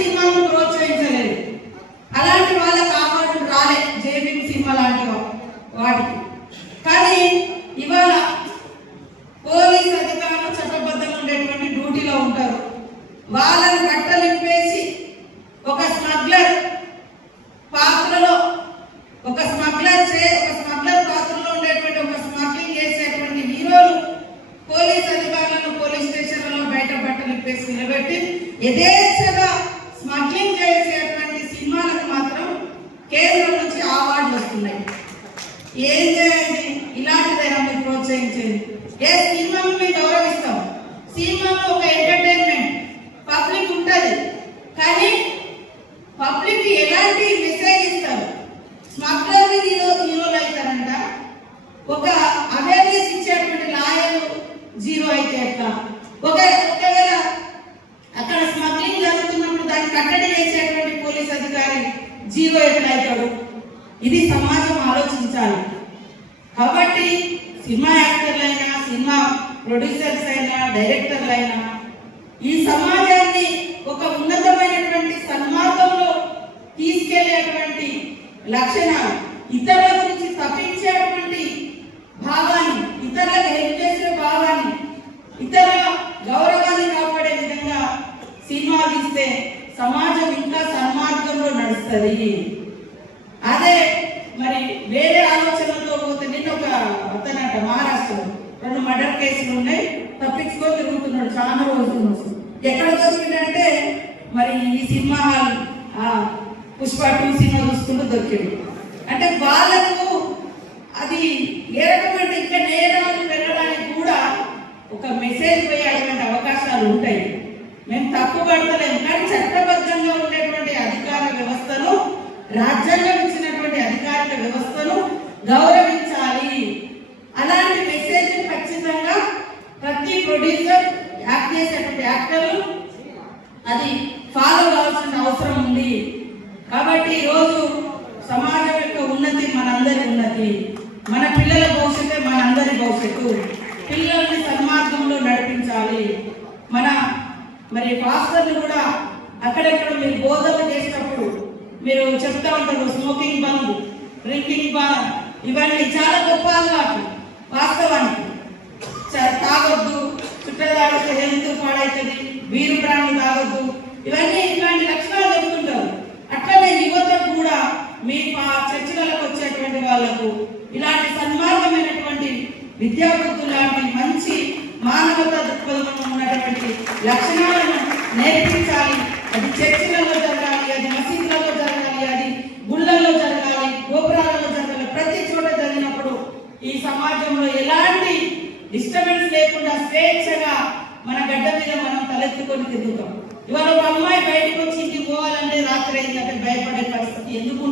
సినిమాను ప్రోత్సహించలేదు. అలాంటి వాళ్ళకి అవార్డులు రాలే జేబీఎం సినిమా లాంటి వాటికి. కానీ ఇవాళ పోలీస్ అధికారులు చట్టబద్ధంగా ఉండేటువంటి డ్యూటీలో ఉంటారు. వాళ్ళని కట్టలింపేసి ఒక స్మగ్లర్ పాత్రలో ఒక స్మగ్లర్ పాత్రలో ఉండేటువంటి ఒక స్మగ్లింగ్ చేసేటువంటి హీరోలు పోలీస్ అధికారులను పోలీస్ స్టేషన్లలో బయట బట్టలింపేసి నిలబెట్టి యథేచ్ఛగా స్మగ్లింగ్ చేసేటువంటి సినిమాలకు మాత్రం కేంద్రం నుంచి అవార్డులు వస్తున్నాయి. ఏం చేయాలి? ఇలాంటిదైనా మీరు ప్రోత్సహించేది. ఏ సినిమాను మేము గౌరవిస్తాం. సినిమాలో ఒక ఎంటర్టైన్మెంట్ పబ్లిక్ ఉంటుంది. కానీ పబ్లిక్ ఎలాంటి మెసేజ్ ఇస్తారు? స్మగ్లర్ హీరోలు అవుతారంట. ఒక అవేర్నెస్ ఇచ్చేటువంటి లాయర్ జీరో అయితే ఎట్లా? ఒకవేళ అక్కడ స్మగ్లింగ్ జరుగుతున్నప్పుడు దాన్ని కట్టడి చేసేటువంటి పోలీస్ అధికారి జీరో ఎట్లా అవుతాడు? ఇది సమాజం ఆలోచించాలి. కాబట్టి సినిమా యాక్టర్లైనా సినిమా ప్రొడ్యూసర్స్ అయినా డైరెక్టర్లు అయినా ఈ సమాజాన్ని ఒక ఉన్నతమైనటువంటి సన్మార్గంలో తీసుకెళ్లేటువంటి లక్షణాలు, ఇతరుల గురించి తప్పించేటువంటి భావాన్ని, ఇతరులకు హెల్ప్ చేసే భావాన్ని, ఇతరుల గౌరవాన్ని కాపాడే విధంగా సినిమా తీస్తే సమాజం ఇంకా సన్మార్గంలో నడుస్తుంది. అదే మరి వేరే ఆలోచనలతో పోతే నిన్న ఒక అతనట మహారాష్ట్రలో 2 మర్డర్ కేసులు ఉన్నాయి, తప్పించుకొని తిరుగుతున్నాడు చాలా రోజులు. ఎక్కడ దొరికిందంటే మరి ఈ సినిమా హాల్ పుష్ప 2 సినిమా చూసుకుంటూ దొరికింది. అంటే వాళ్ళకు అది ఏ రకమైన ఇంకా నేరాలు పెరగడానికి కూడా ఒక మెసేజ్ పోయేటువంటి అవకాశాలు ఉంటాయి. మేము తప్పు పడతలేము. కానీ చట్టబద్ధంగా ఉండేటువంటి అధికార వ్యవస్థను, రాజ్యాంగం ఇచ్చినటువంటి అధికారిక వ్యవస్థను గౌరవించాలి. అలాంటి మెసేజ్ ఖచ్చితంగా ప్రతి ప్రొడ్యూసర్, యాక్ట్ చేసేటువంటి యాక్టర్లు అది ఫాలో కావాల్సిన అవసరం ఉంది. కాబట్టి ఈరోజు సమాజం యొక్క ఉన్నతి మనందరి ఉన్నతి, మన పిల్లల భవిష్యత్తే మనందరి భవిష్యత్తు. పిల్లల్ని సన్మార్గంలో నడిపించాలి. మరి పాస్టర్లు కూడా అక్కడెక్కడ మీరు బోధనలు చేసినప్పుడు మీరు చెప్తా ఉంటారు స్మోకింగ్ బంద్, డ్రింకింగ్ బంద్, ఇవన్నీ చాలా గొప్ప అలవాటు. వాస్తవానికి తాగొద్దు, చుట్టలు తాగొద్దు, హెల్త్ పాడవుతుంది, వీరు ప్రాణులు తాగొద్దు, ఇవన్నీ ఇట్లాంటి లక్షణాలు చెప్తుంటారు. అట్లనే యువతకు కూడా మీ చర్చలకు వచ్చేటువంటి వాళ్లకు ఇలాంటి సన్మార్గమైనటువంటి విద్యాబుద్ధులు లాంటి మంచి మానవతా దృక్పథం ఉన్నటువంటి లక్షణాలను నేర్పించాలి. అది చర్చిలలో జరగాలి, అది మసీదులలో జరగాలి, అది గుళ్ళల్లో జరగాలి, గోపురాలలో జరగాలి. ప్రతి చోట జరిగినప్పుడు ఈ సమాజంలో ఎలాంటి డిస్టర్బెన్స్ లేకుండా స్వేచ్ఛగా మన గడ్డ మీద మనం తలెత్తుకొని తిరుగుతాం. ఇవాళ ఒక అమ్మాయి బయటకు వచ్చి ఇంటికి పోవాలంటే రాత్రి అయిందంటే భయపడే పరిస్థితి ఎందుకు?